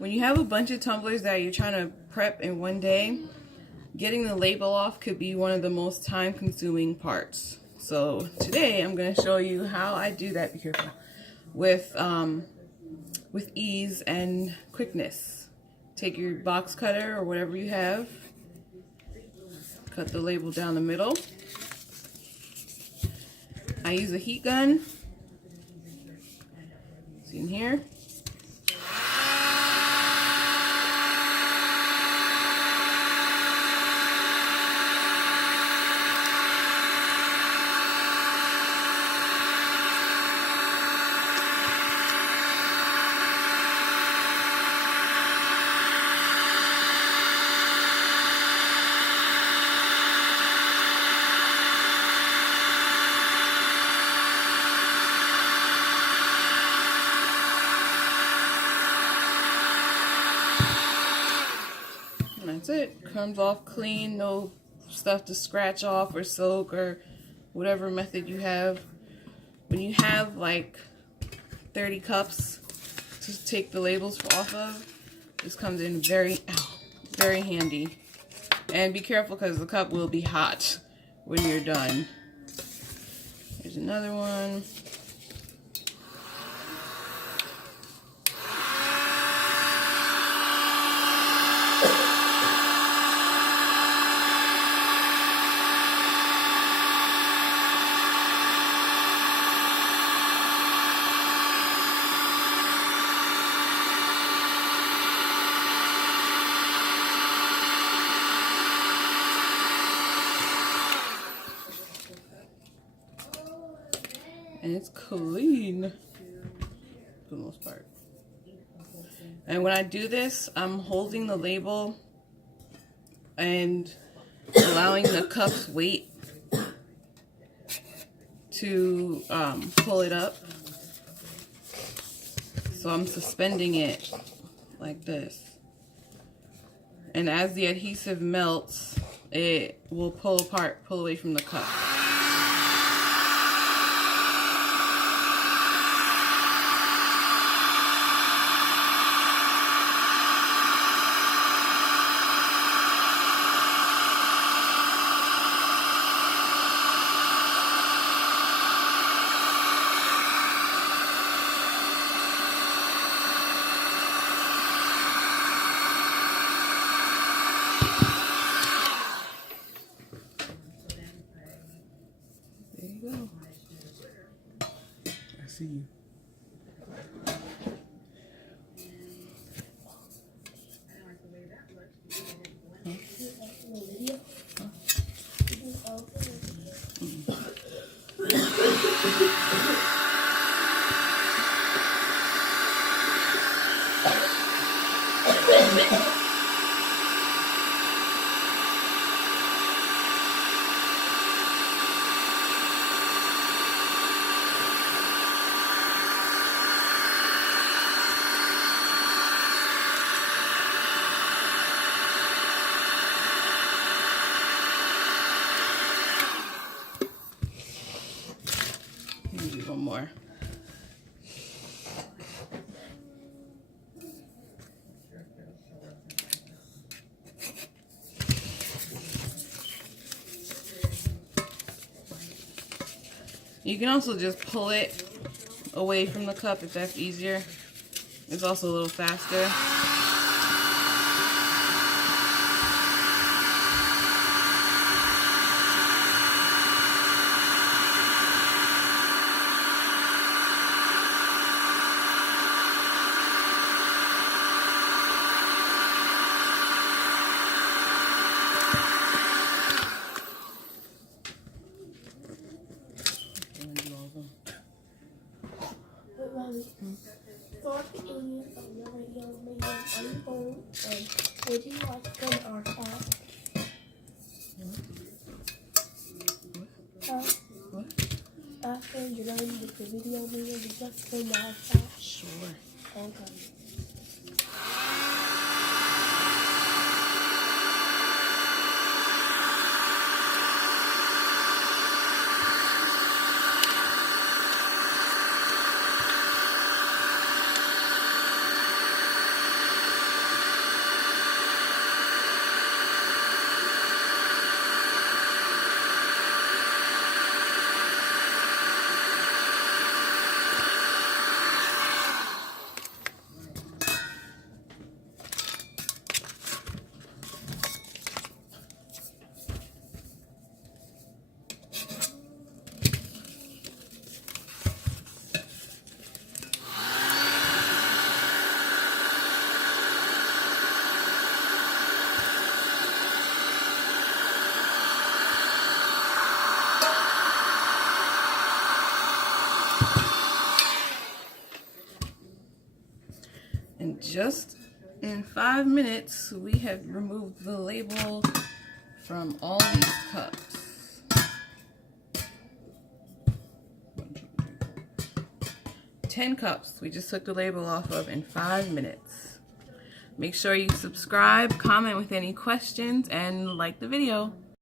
When you have a bunch of tumblers that you're trying to prep in one day, getting the label off could be one of the most time-consuming parts. So today I'm going to show you how I do that. Be careful. With ease and quickness. Take your box cutter or whatever you have. Cut the label down the middle. I use a heat gun. See in here. And that's it. Comes off clean, no stuff to scratch off or soak or whatever method you have. When you have like 30 cups to take the labels off of, this comes in very handy. And be careful because the cup will be hot when you're done. Here's another one. And it's clean for the most part. And when I do this, I'm holding the label and allowing the cup's weight to pull it up. So I'm suspending it like this. And as the adhesive melts, it will pull away from the cup. There you go. I see you. Let me do one more. You can also just pull it away from the cup if that's easier. It's also a little faster. Thorpe Ian on the radio made an unfold and would you like an archive? What? After you're done with the video media, you just go now archive. Sure. Okay. just in 5 minutes, we have removed the label from all these cups. 10 cups we just took the label off of in 5 minutes. Make sure you subscribe, comment with any questions, and like the video.